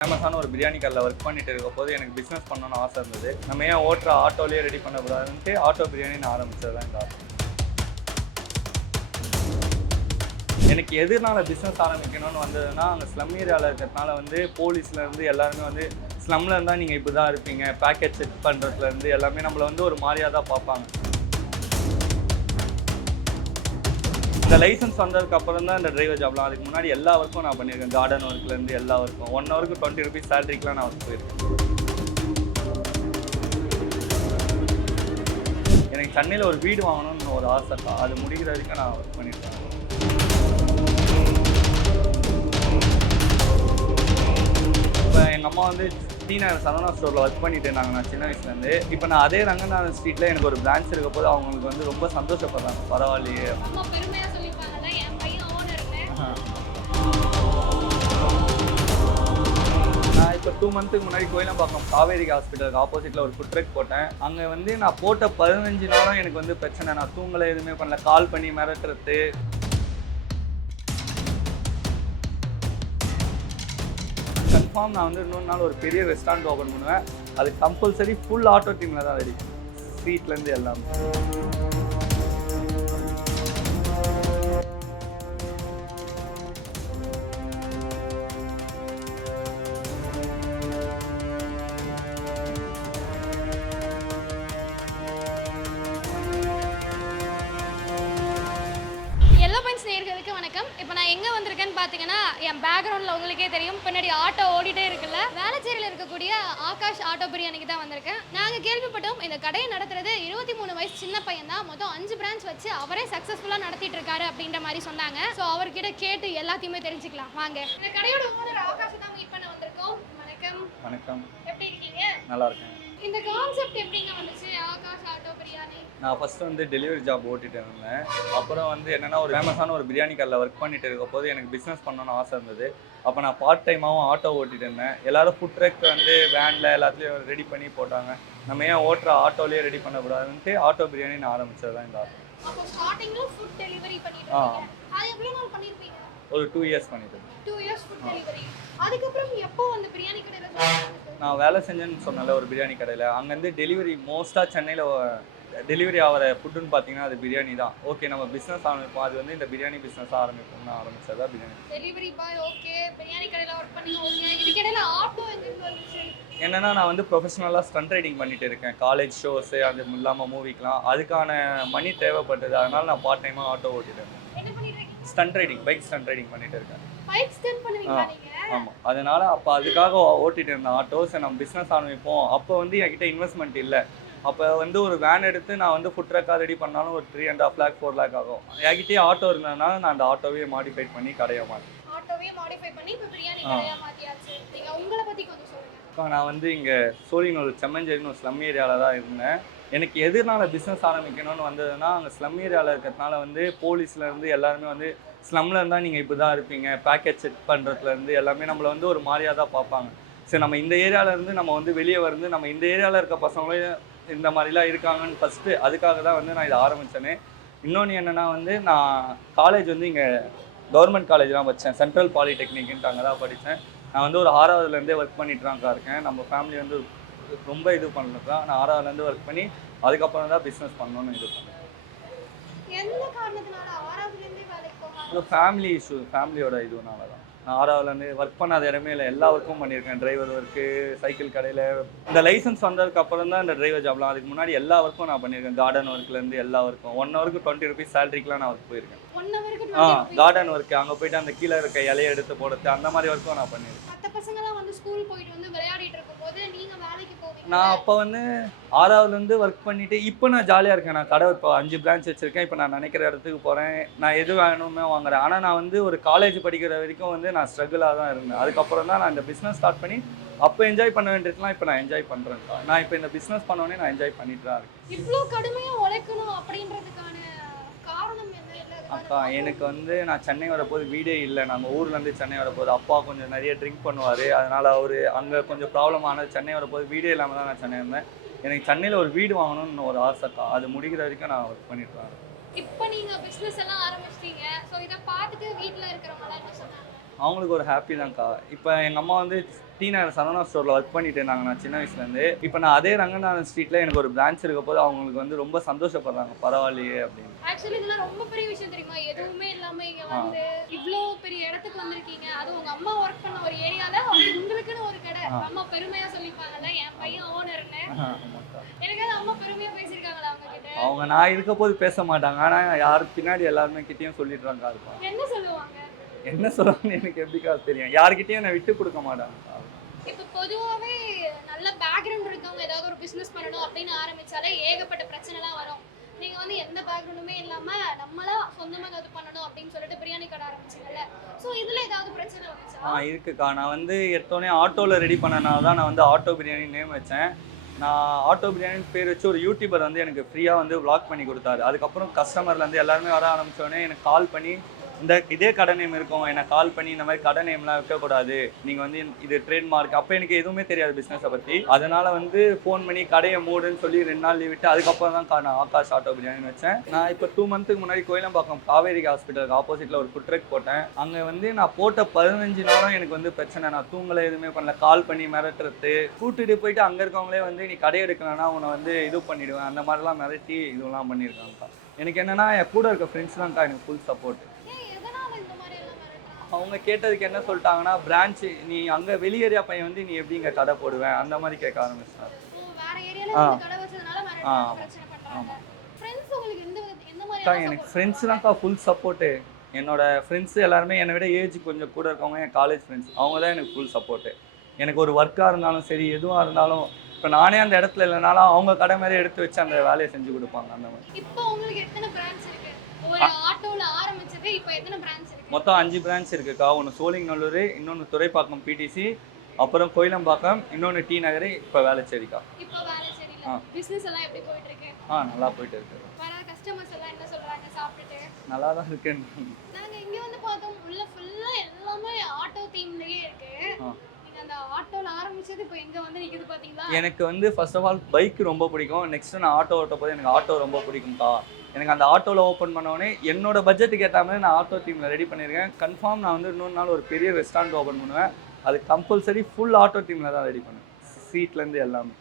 ஃபேமஸான ஒரு பிரியாணி கடையில் ஒர்க் பண்ணிட்டு இருக்க போது எனக்கு பிஸ்னஸ் பண்ணணும்னு ஆசை இருந்தது. நம்ம ஏன் ஓட்டுற ஆட்டோலேயே ரெடி பண்ணக்கூடாதுன்ட்டு ஆட்டோ பிரியாணின்னு ஆரம்பிச்சது தான் இந்த ஆசை எனக்கு எதுனால பிஸ்னஸ் ஆரம்பிக்கணும்னு வந்ததுன்னா அங்கே ஸ்லம் ஏரியாவில் இருக்கிறதுனால வந்து போலீஸ்லேருந்து எல்லாருமே வந்து ஸ்லம்ல இருந்தால் நீங்கள் இப்படி தான் இருப்பீங்க பேக்கெட் செக் பண்ணுறதுலேருந்து எல்லாமே நம்மளை வந்து ஒரு மாதிரியாக தான் பார்ப்பாங்க. இந்த லைசன்ஸ் வந்ததுக்கு அப்புறம் தான் இந்த டிரைவர் ஜாப்லாம் அதுக்கு முன்னாடி எல்லா ஒர்க்கும் நான் பண்ணியிருக்கேன். கார்டன் ஒர்க்லேருந்து எல்லா ஒர்க்கும் ஒன் ஹவருக்கு டுவெண்ட்டி ருபீஸ் சேலரிக்கெலாம் நான் ஒர்க் போயிருக்கேன். எனக்கு சென்னையில் ஒரு வீடு வாங்கணும்னு ஒரு ஆசை. தான் அது முடிகிற வரைக்கும் நான் ஒர்க் பண்ணியிருக்கேன். இப்போ எங்கள் அம்மா வந்து ஸ்ரீநகர் சரவணா ஸ்டோரில் ஒர்க் பண்ணிட்டு இருந்தாங்க நான் சின்ன வயசுலேருந்து இப்போ நான் அதே ரங்கநாதன் ஸ்ட்ரீட்டில் எனக்கு ஒரு பிரான்ச் இருக்க போது அவங்களுக்கு வந்து ரொம்ப சந்தோஷப்படுறாங்க. பரவாயில்லையே. டூ மந்த்துக்கு முன்னாடி கோயிலம்பாக்கம் காவேரி ஹாஸ்பிட்டலுக்கு ஆப்போசிட்டில் ஒரு ஃபுட் ட்ரக் போட்டேன். அங்கே வந்து நான் போட்ட பதினஞ்சு நாளும் எனக்கு வந்து பிரச்சனை. நான் தூங்கலை எதுவுமே பண்ணல. கால் பண்ணி மிரட்டுறது. கன்ஃபார்ம் நான் வந்து இன்னொரு நாள் ஒரு பெரிய ரெஸ்டாரண்ட் ஓப்பன் பண்ணுவேன். அது கம்பல்சரி ஃபுல் ஆட்டோ டீமில் தான் ரெடி ஸ்வீட்லேருந்து எல்லாமே. எல்லாருக்கும் வணக்கம். இப்போ நான் எங்கே வந்திருக்கேன்னு பார்த்தீங்கன்னா என் பேக்ரவுண்டில் உங்களுக்கே தெரியும். பின்னாடி ஆட்டோ ஓடிட்டே இருக்குல்ல? வேளச்சேரியில் இருக்கக்கூடிய ஆகாஷ் ஆட்டோ பிரியாணிக்கு தான் வந்திருக்கேன். நாங்கள் கேள்விப்பட்டோம் இந்த கடையை நடத்துறது இருபத்தி மூணு வயசு சின்ன பையன் தான் மொத்தம் அஞ்சு பிரான்ச் வச்சு அவரே சக்ஸஸ்ஃபுல்லாக நடத்திட்டு இருக்காரு அப்படின்ற மாதிரி சொன்னாங்க. ஸோ அவர்கிட்ட கேட்டு எல்லாத்தையுமே தெரிஞ்சுக்கலாம். வாங்க. இந்த கடையோட ஓனர் ஆகாஷ் தான் மீட் பண்ண வந்திருக்கோம். வணக்கம். எப்படி இருக்கீங்க? நல்லா இருக்கேன். இந்த கான்செப்ட் எப்படிங்க வந்துச்சு? ஆகாஷ் ஆட்டோ பிரியாணி. நான் ஃபஸ்ட்டு வந்து டெலிவரி ஜாப் ஓட்டிட்டு இருந்தேன். அப்புறம் வந்து என்னென்னா ஒரு ஃபேமஸான ஒரு பிரியாணி கடையில் ஒர்க் பண்ணிட்டு இருக்க போது எனக்கு பிஸ்னஸ் பண்ணணும்னு ஆசை இருந்தது. அப்போ நான் பார்ட் டைமாகவும் ஆட்டோ ஓட்டிட்டு இருந்தேன். எல்லாரும் ஃபுட் ட்ரக் வந்து வேனில் எல்லாத்துலேயும் ரெடி பண்ணி போட்டாங்க. நம்ம ஏன் ஓட்டுற ஆட்டோலேயே ரெடி பண்ணக்கூடாதுன்ட்டு ஆட்டோ பிரியாணின்னு ஆரம்பிச்சது தான் இந்த ஆட்டோ அப்போ ஸ்டார்டிங்ல ஃபுட் டெலிவரி பண்ணிட்டு ஆ. அது எவ்வளவு நாள் பண்ணிருப்பீங்க? ஒரு டூ இயர்ஸ் பண்ணிட்டு இருந்தேன் டூ இயர்ஸ் ஃபுட் டெலிவரி அதுக்கப்புறம் எப்போ வந்து பிரியாணி கடையில? நான் வேலை செஞ்சேன்னு சொன்னல ஒரு பிரியாணி கடையில். அங்கேருந்து டெலிவரி மோஸ்ட்டாக சென்னையில் டெலிவரி ஆகிற ஃபுட்டுன்னு பார்த்தீங்கன்னா அது பிரியாணி தான். ஓகே நம்ம பிஸ்னஸ் ஆரம்பிப்போம். அது வந்து இந்த பிரியாணி பிஸ்னஸ் ஆரம்பிப்போம்னு ஆரம்பிச்சதா biryani. Delivery boy okay biryani கடையில ஒர்க் பண்ணீங்க ஓகே இதுக்கிடையில ஆட்டோ என்னன்னா நான் வந்து ப்ரொஃபஷனலாக ஸ்டண்ட் ரைடிங் பண்ணிட்டு இருக்கேன். காலேஜ் ஷோஸு அது இல்லாமல் மூவிக்கெலாம் அதுக்கான மணி தேவைப்பட்டது. அதனால நான் பார்ட் டைமாக ஆட்டோ ஓட்டிட்டு stunt riding bike stunt riding பண்ணிட்டு இருக்கேன். பைக் ஸ்டென் பண்ணுவீங்களா ஆமாம் அதனால அப்போ அதுக்காக ஓட்டிட்டு இருந்தேன். ஆட்டோஸ் நம்ம பிஸ்னஸ் ஆரம்பிப்போம். அப்போ வந்து என்கிட்ட இன்வெஸ்ட்மெண்ட் இல்லை. அப்போ வந்து ஒரு வேன் எடுத்து நான் வந்து ஃபுட் ட்ரக்காக ரெடி பண்ணாலும் ஒரு three and half lakh four lakh ஆகும். என்கிட்டயே ஆட்டோ இருந்ததுனால நான் அந்த ஆட்டோவே மாடிஃபை பண்ணி கடையை இப்போ நான் வந்து இங்கே சோழிங்கநல்லூர் செம்மஞ்சேரின்னு ஒரு ஸ்லம் ஏரியாவில் தான் இருந்தேன். எனக்கு எதனால பிஸ்னஸ் ஆரம்பிக்கணும்னு வந்ததுன்னா அங்கே ஸ்லம் ஏரியாவில் இருக்கிறதுனால வந்து போலீஸ்லேருந்து எல்லாருமே வந்து ஸ்லம்ல இருந்தால் நீங்கள் இப்படி தான் இருப்பீங்க பேக்கெட் செக் பண்ணுறதுலேருந்து எல்லாமே நம்மளை வந்து ஒரு மாதிரியாக தான் பார்ப்பாங்க. சரி நம்ம இந்த ஏரியாவிலேருந்து நம்ம வந்து வெளியே வந்து நம்ம இந்த ஏரியாவில் இருக்க பசங்களும் இந்த மாதிரிலாம் இருக்காங்கன்னு ஃபஸ்ட்டு அதுக்காக தான் வந்து நான் இதை ஆரம்பித்தேனே இன்னொன்று என்னென்னா வந்து நான் காலேஜ் வந்து இங்கே கவர்மெண்ட் காலேஜ் தான் படித்தேன் சென்ட்ரல் பாலிடெக்னிக்ன்ட்டு அங்கே தான் படித்தேன் நான் வந்து ஒரு ஆறாவதுலேருந்தே ஒர்க் பண்ணிட்டு தான் இருக்கேன். நம்ம ஃபேமிலி வந்து ரொம்ப இது பண்ணல நான் ஆறாவதுலேருந்து ஒர்க் பண்ணி அதுக்கப்புறம் தான் பிஸ்னஸ் பண்ணணும்னு இது பண்ணேன். ஒரு ஃபேமிலி இஷ்யூ ஃபேமிலியோட இதுனால தான். நான் ஆறாவதுலேருந்து ஒர்க் பண்ணாத இடமே இல்லை. எல்லா ஒர்க்கும் பண்ணியிருக்கேன். டிரைவர் ஒர்க்கு சைக்கிள் கடையில். இந்த லைசன்ஸ் வந்ததுக்கு அப்புறம் தான் இந்த டிரைவர் ஜாப்லாம் அதுக்கு முன்னாடி எல்லா ஒர்க்கும் நான் பண்ணியிருக்கேன். கார்டன் ஒர்க்லேருந்து எல்லா ஒர்க்கும் ஒன் ஹவருக்கு டுவெண்ட்டி ருபீஸ் சேலரிக்கெலாம் நான் ஒர்க் போயிருக்கேன். கார்டன் ஒர்க்கு அங்கே போயிட்டு அந்த கீழே இருக்க இலையை எடுத்து போடுறது அந்த மாதிரி ஒர்க்கும் நான் பண்ணியிருக்கேன். மற்ற பசங்கலாம் வந்து ஸ்கூல் போயிட்டு வந்து விளையாடிட்டு இருக்கும்போது நீங்க வேலைக்கு போவீங்க நான் அப்போ வந்து ஆறாவதுலேருந்து ஒர்க் பண்ணிட்டு இப்போ நான் ஜாலியாக இருக்கேன். நான் கடை இப்போ அஞ்சு பிரான்ச் வச்சுருக்கேன். இப்போ நான் நினைக்கிற இடத்துக்கு போகிறேன் நான் எது வேணுமே வாங்குறேன். ஆனால் நான் வந்து ஒரு காலேஜ் படிக்கிற வரைக்கும் வந்து நான் ஸ்ட்ரகிளாக தான் இருந்தேன். அதுக்கப்புறம் தான் நான் இந்த பிஸ்னஸ் ஸ்டார்ட் பண்ணி அப்போ என்ஜாய் பண்ண வேண்டியதுலாம் இப்போ நான் என்ஜாய் பண்ணுறேன் நான் இப்போ இந்த பிஸ்னஸ் பண்ணோடனே நான் என்ஜாய் பண்ணிட்டு தான் இருக்கேன். இவ்ளோ கடுமையா உழைக்கணும் அப்படின்றதுக்கான அக்கா எனக்கு வந்து நான் சென்னை வரப்போது வீடே இல்லை. நாங்கள் ஊர்லேருந்து சென்னை வரப்போது அப்பா கொஞ்சம் நிறைய ட்ரிங்க் பண்ணுவார். அதனால் அவர் அங்கே கொஞ்சம் ப்ராப்ளம் ஆனது சென்னை வரப்போது வீடே இல்லாமல் தான் நான் சென்னை இருந்தேன். எனக்கு சென்னையில் ஒரு வீடு வாங்கணும்னு ஒரு ஆசைக்கா அது முடிகிற வரைக்கும் நான் ஒர்க் பண்ணிட்டு இருக்கேன். இப்போ நீங்க பிசினஸ் எல்லாம் ஆரம்பிச்சிட்டீங்க. சோ இத பார்த்துட்டு வீட்ல இருக்கிறவங்க எல்லாம் என்ன சொன்னாங்க? அவங்களுக்கு ஒரு ஹாப்பி தான்க்கா. இப்போ எங்கள் அம்மா வந்து டி நகர் சரவணா ஸ்டோரில் ஒர்க் பண்ணிட்டு இருந்தாங்க நான் சின்ன வயசுலேருந்து இப்போ நான் அதே ரங்கநாதன் ஸ்ட்ரீட்டில் எனக்கு ஒரு பிரான்ச் இருக்க போது அவங்களுக்கு வந்து ரொம்ப சந்தோஷப்படுறாங்க. பரவாயில்லையே அப்படின்னு. ஆக்சுவலி இதெல்லாம் ரொம்ப பெரிய விஷயம் தெரியுமா? எதுவுமே இல்லாம இங்க வந்து இவ்ளோ பெரிய இடத்துக்கு வந்திருக்கீங்க. அது உங்க அம்மா ஒர்க் பண்ண ஒரு ஏரியால உங்களுக்குன்னு ஒரு கடை. அம்மா பெருமையா சொல்லிப்பாங்கல்ல என் பையன் ஓனர்னு ஆமாக்கா. எனக்காவது அம்மா பெருமையா பேசியிருக்காங்களா அவங்க கிட்ட அவங்க நான் இருக்க போது பேச மாட்டாங்க. ஆனால் யார் பின்னாடி எல்லாருமே கிட்டேயும் சொல்லிடுறாங்க என்ன சொல்லுவாங்க? என்ன சொல்லுவாங்கன்னு எனக்கு எப்படிக்கா தெரியும்? யார்கிட்டயும் என்னை விட்டு கொடுக்க மாட்டாங்க. இப்ப பொதுவாவே நல்ல பேக்ரவுண்ட் இருக்கவங்க ஏதாவது ஒரு பிசினஸ் பண்ணணும் அப்படின்னு ஆரம்பிச்சாலே ஏகப்பட்ட பிரச்சனைலாம் வரும். நீங்க வந்து எந்த பேக்ரவுண்டுமே இல்லாம நம்மளா சொந்தமா ஏதாவது பண்ணணும் அப்படின்னு சொல்லிட்டு பிரியாணி கடை ஆரம்பிச்சீங்கல்ல. சோ இதுல ஏதாவது பிரச்சனை ஆ வந்துச்சா இருக்குக்கா. நான் வந்து எடுத்தோடனே ஆட்டோவில் ரெடி பண்ணனால தான் நான் வந்து ஆட்டோ பிரியாணி நேம் வச்சேன். நான் ஆட்டோ பிரியாணி பேர் வச்சு ஒரு யூடியூபர் வந்து எனக்கு ஃப்ரீயாக வந்து vlog பண்ணி கொடுத்தாரு. அதுக்கப்புறம் கஸ்டமர்லேருந்து எல்லாருமே வர ஆரம்பிச்சோடனே எனக்கு கால் பண்ணி இந்த இதே கடை நேம் இருக்கும் என்னை கால் பண்ணி இந்த மாதிரி கடை நேம்லாம் வைக்கக்கூடாது நீங்கள் வந்து இது ட்ரேட்மார்க் அப்போ எனக்கு எதுவுமே தெரியாது பிஸ்னஸை பற்றி அதனால் வந்து ஃபோன் பண்ணி கடையை மூடுன்னு சொல்லி ரெண்டு நாள் லீவ் விட்டு அதுக்கப்புறம் தான் நான் ஆகாஷ் ஆட்டோ பிரியாணின்னு வச்சேன். நான் இப்போ டூ மந்த்துக்கு முன்னாடி கோயிலம்பாக்கம் காவேரி ஹாஸ்பிட்டலுக்கு ஆப்போசிட்டில் ஒரு ஃபுட் போட்டேன். அங்கே வந்து நான் போட்ட பதினஞ்சு நேரம் எனக்கு வந்து பிரச்சனை. நான் தூங்கலை எதுவுமே பண்ணல. கால் பண்ணி மிரட்டுறது. கூட்டிட்டு போயிட்டு அங்கே இருக்கவங்களே வந்து நீ கடை எடுக்கலன்னா உன்னை வந்து இது பண்ணிடுவேன். அந்த மாதிரிலாம் மிரட்டி இதெல்லாம் பண்ணியிருக்காங்கக்கா. எனக்கு என்னென்னா என் கூட இருக்க ஃப்ரெண்ட்ஸ் தான்க்கா எனக்கு ஃபுல் சப்போர்ட் ஏன் எதனால இந்த மாதிரி எல்லாம் மிரட்டுறாங்க அவங்க கேட்டதுக்கு என்ன சொல்லிட்டாங்கன்னா பிரான்ச் நீ அங்கே வெளியேரியா பையன் வந்து நீ எப்படி இங்கே கடை போடுவேன்? அந்த மாதிரி கேட்க ஏரியால ஆ. ஆ, மிரட்டுறாங்க, ஆமா. பிரச்சனை பண்றாங்க ஃப்ரெண்ட்ஸ் உங்களுக்கு எந்த வித- எந்த அக்கா மாதிரி எனக்கு ஃப்ரெண்ட்ஸ் தான்க்கா ஃபுல் சப்போர்ட்டு என்னோட ஃப்ரெண்ட்ஸ் எல்லாருமே என்னை விட ஏஜ் கொஞ்சம் கூட இருக்கவங்க என் காலேஜ் ஃப்ரெண்ட்ஸ் அவங்க தான் எனக்கு ஃபுல் சப்போர்ட்டு எனக்கு ஒரு ஒர்க்காக இருந்தாலும் சரி எதுவாக இருந்தாலும் இப்போ நானே அந்த இடத்துல இல்லைனாலும் அவங்க கடை மாதிரி எடுத்து வச்சு அந்த வேலையை செஞ்சு கொடுப்பாங்க அந்த மாதிரி. இப்போ உங்களுக்கு எத்தனை பிரான்ச் இருக்கு? மொத்தம் அஞ்சு பிரான்ச் இருக்குக்கா ஒன்று சோழிங்கநல்லூர் இன்னொன்று துறைப்பாக்கம் பிடிசி அப்புறம் கோயிலம்பாக்கம் இன்னொன்று டி நகர் இப்போ வேலைச்சேரிக்கா ஆ. ஆ நல்லா போயிட்டு இருக்கு வர கஸ்டமர்ஸ் எல்லாம் என்ன சொல்றாங்க? சாப்பிட்டுட்டு? நல்லா தான் இருக்குன்னு. நாங்க இங்க வந்து பார்த்தோம் உள்ள ஃபுல்லா எல்லாமே ஆட்டோ தீம்லயே இருக்கு. அந்த ஆட்டோல ஆரம்பிச்சது இப்போ எங்க வந்து நிக்குது பாத்தீங்களா? எனக்கு வந்து ஃபர்ஸ்ட் ஆஃப் ஆல் பைக் ரொம்ப பிடிக்கும். நெக்ஸ்ட் நான் ஆட்டோ ஓட்ட போது எனக்கு ஆட்டோ ரொம்ப பிடிக்கும்க்கா. எனக்கு அந்த ஆட்டோவில் ஓப்பன் பண்ணோடனே என்னோட பட்ஜெட்டுக்கு ஏற்ற மாதிரி நான் ஆட்டோ டீமில் ரெடி பண்ணியிருக்கேன் கன்ஃபார்ம் நான் வந்து இன்னொரு நாள் ஒரு பெரிய ரெஸ்டாரண்ட் ஓப்பன் பண்ணுவேன். அது கம்பல்சரி ஃபுல் ஆட்டோ டீமில் தான் ரெடி பண்ணுவேன். சீட்லேருந்து எல்லாமே.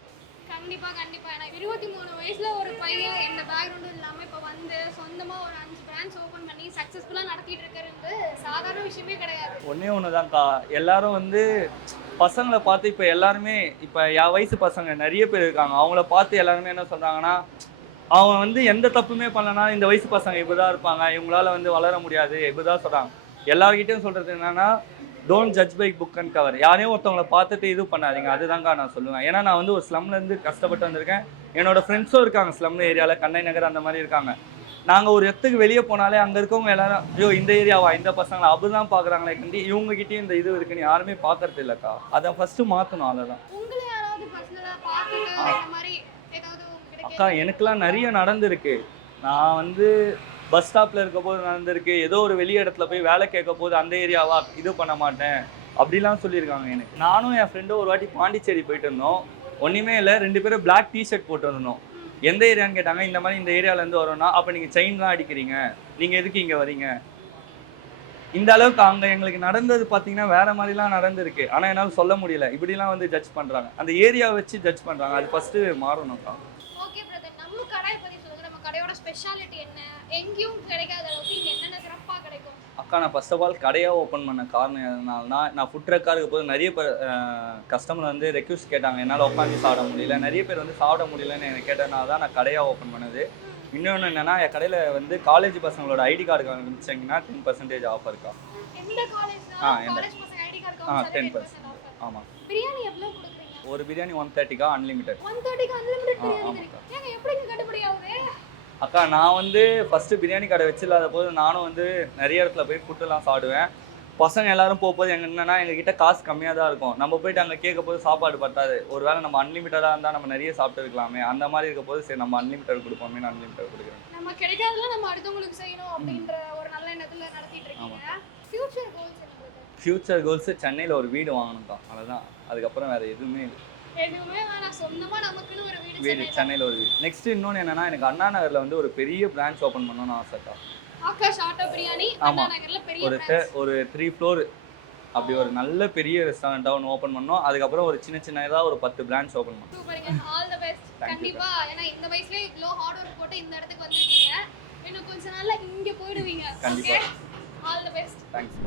கண்டிப்பா கண்டிப்பா. எனக்கு இருபத்தி மூணு வயசுல ஒரு பையன் எந்த பேக்ரவுண்டும் இல்லாம இப்ப வந்து சொந்தமா ஒரு அஞ்சு பிரான்ச் ஓபன் பண்ணி சக்சஸ்ஃபுல்லா நடத்திட்டு இருக்கிறது சாதாரண விஷயமே கிடையாது. ஒன்றே ஒன்று தான்க்கா எல்லாரும் வந்து பசங்களை பார்த்து இப்போ எல்லாருமே இப்போ என் வயசு பசங்க நிறைய பேர் இருக்காங்க. அவங்கள பார்த்து எல்லாருமே என்ன சொல்கிறாங்கன்னா அவன் வந்து எந்த தப்புமே பண்ணனா இந்த வயசு பசங்க இப்படி தான் இருப்பாங்க. இவங்களால வந்து வளர முடியாது. இப்படி தான் சொல்கிறாங்க எல்லார்கிட்டையும் சொல்கிறது என்னென்னா don't judge by book and cover யாரையும் ஒருத்தவங்கள பார்த்துட்டு இது பண்ணாதீங்க. அதுதான்க்கா நான் சொல்லுவேன். ஏன்னா நான் வந்து ஒரு ஸ்லம்லேருந்து கஷ்டப்பட்டு வந்திருக்கேன். என்னோட ஃப்ரெண்ட்ஸும் இருக்காங்க. ஸ்லம் ஏரியாவில் கண்ணை நகர் அந்த மாதிரி இருக்காங்க. நாங்கள் ஒரு இடத்துக்கு வெளியே போனாலே அங்கே இருக்கவங்க எல்லாரும் ஐயோ இந்த ஏரியாவா? இந்த பசங்களா அப்படிதான் பார்க்குறாங்களே கண்டி இவங்ககிட்டயும் இந்த இது இருக்குன்னு யாருமே பார்க்கறது இல்லைக்கா. அதை ஃபஸ்ட்டு மாற்றணும் அவ்வளோதான் அக்கா எனக்கெல்லாம் நிறைய நடந்திருக்கு. நான் வந்து பஸ் ஸ்டாப்பில் இருக்க போது நடந்திருக்கு. ஏதோ ஒரு வெளி இடத்துல போய் வேலை கேட்க போது அந்த ஏரியாவா? இது பண்ண மாட்டேன். அப்படிலாம் சொல்லியிருக்காங்க எனக்கு. நானும் என் ஃப்ரெண்டும் ஒரு வாட்டி பாண்டிச்சேரி போயிட்டு இருந்தோம். ஒன்றுமே இல்லை ரெண்டு பேரும் பிளாக் டிஷர்ட் போட்டு இருந்தோம் எந்த ஏரியான்னு கேட்டாங்க இந்த மாதிரி இந்த ஏரியாலேருந்து வரோம்னா அப்போ நீங்கள் செயின் தான் அடிக்கிறீங்க. நீங்கள் எதுக்கு இங்கே வரீங்க இந்த அளவுக்கு அங்கே எங்களுக்கு நடந்தது பார்த்தீங்கன்னா வேற மாதிரிலாம் நடந்திருக்கு. ஆனால் என்னால் சொல்ல முடியல. இப்படிலாம் வந்து ஜட்ஜ் பண்ணுறாங்க அந்த ஏரியாவை வச்சு ஜட்ஜ் பண்ணுறாங்க அது ஃபஸ்ட்டு மாறணும்க்கா. கடையோட ஸ்பெஷாலிட்டி என்ன? எங்கேயும் கிடைக்காத அளவுக்கு இங்க என்னென்ன சிறப்பா கிடைக்கும்? அக்கா நான் ஃபர்ஸ்ட் ஆஃப் ஆல் கடையாக ஓப்பன் பண்ண காரணம் எதனால்னா நான் ஃபுட் ட்ரக்காக இருக்க போது நிறைய பேர் கஸ்டமர் வந்து ரெக்யூஸ்ட் கேட்டாங்க. என்னால் உட்காந்து சாப்பிட முடியல. நிறைய பேர் வந்து சாப்பிட முடியலன்னு எனக்கு கேட்டனால தான் நான் கடையாக ஓப்பன் பண்ணது. இன்னொன்று என்னென்னா என் கடையில் வந்து காலேஜ் பசங்களோட ஐடி கார்டு காமிச்சிங்கன்னா டென் பர்சன்டேஜ் ஆஃபர் இருக்கா ஆ, எந்த- ஆ, காமிச்சாலே 10% 10% offer. ஆமாம் பிரியாணி கொடுக்குறீங்க? ஒரு பிரியாணி ஒன் தேர்ட்டிக்கா அன்லிமிட்டட் 130 க்கு அன்லிமிட்டட் ஆ, அக்கா நான் வந்து ஃபஸ்ட்டு பிரியாணி கடை வச்சில்லாத போது நானும் வந்து நிறைய இடத்துல போய் ஃபுட்டெல்லாம் சாப்பிடுவேன். பசங்க எல்லாரும் போகும்போது எங்க என்னன்னா எங்ககிட்ட காசு கம்மியாக தான் இருக்கும். நம்ம போயிட்டு அங்கே கேட்க போது சாப்பாடு பத்தாது. ஒருவேளை நம்ம அன்லிமிட்டடாக இருந்தால் நம்ம நிறைய சாப்பிட்டு இருக்கலாமே அந்த மாதிரி இருக்க போது சரி நம்ம அன்லிமிட்டட் கொடுப்போமே நான் அன்லிமிட்டட் கொடுக்குறேன். நம்ம கிடைக்காததுல நம்ம அடுத்தவங்களுக்கு செய்யணும் அப்படின்ற ஒரு நல்ல எண்ணத்துல நடத்திட்டு இருக்கீங்க. Future goals? ஃப்யூச்சர் கோல்ஸ் சென்னையில் ஒரு வீடு வாங்கணும்க்கா. அவ்வளோதான் அதுக்கப்புறம் வேறு எதுவுமே இல்லை. எதுவுமே வேணாம். சொந்தமா நமக்குன்னு ஒரு வீடு வீடு சென்னையில. ஒரு வீடு. நெக்ஸ்ட் இன்னொன்று என்னன்னா எனக்கு அண்ணா நகரில் வந்து ஒரு பெரிய பிரான்ச் ஓப்பன் பண்ணணும்னு ஆசைக்கா ஆகாஷ் ஆட்டோ பிரியாணி. அண்ணா நகர்ல பெரிய ஒரு branch. te- ஒரு த்ரீ ஃப்ளோர் அப்படி ஒரு நல்ல பெரிய ரெஸ்டாரண்ட்டாக ஒன்று ஓப்பன் பண்ணோம் அதுக்கப்புறம் ஒரு சின்ன சின்னதாக ஒரு பத்து பிரான்ச் ஓப்பன் பண்ணோம் சூப்பருங்க. ஆல் தி பெஸ்ட் you, கண்டிப்பா. ஏன்னா இந்த வயசுலயே இவ்ளோ ஹார்ட் ஒர்க் போட்டு இந்த இடத்துக்கு வந்திருக்கீங்க. இன்னும் கொஞ்ச நாள்ல இங்க போயிடுவீங்க. கண்டிப்பா.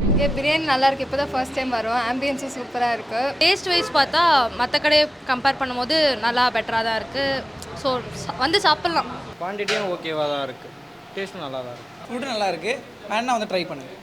இங்கே பிரியாணி நல்லா இருக்கு. இப்போ தான் ஃபர்ஸ்ட் டைம் வரோம் ஆம்பியன்ஸும் சூப்பராக இருக்கு. டேஸ்ட் வைஸ் பார்த்தா மற்ற கடையை கம்பேர் பண்ணும்போது நல்லா பெட்டராக தான் இருக்குது ஸோ வந்து சாப்பிட்லாம். குவான்டிட்டியும் ஓகேவாக தான் இருக்குது டேஸ்ட்டும் நல்லா தான் இருக்குது ஃபுட்டு நல்லா இருக்கு. வேணா வந்து ட்ரை பண்ணுங்க.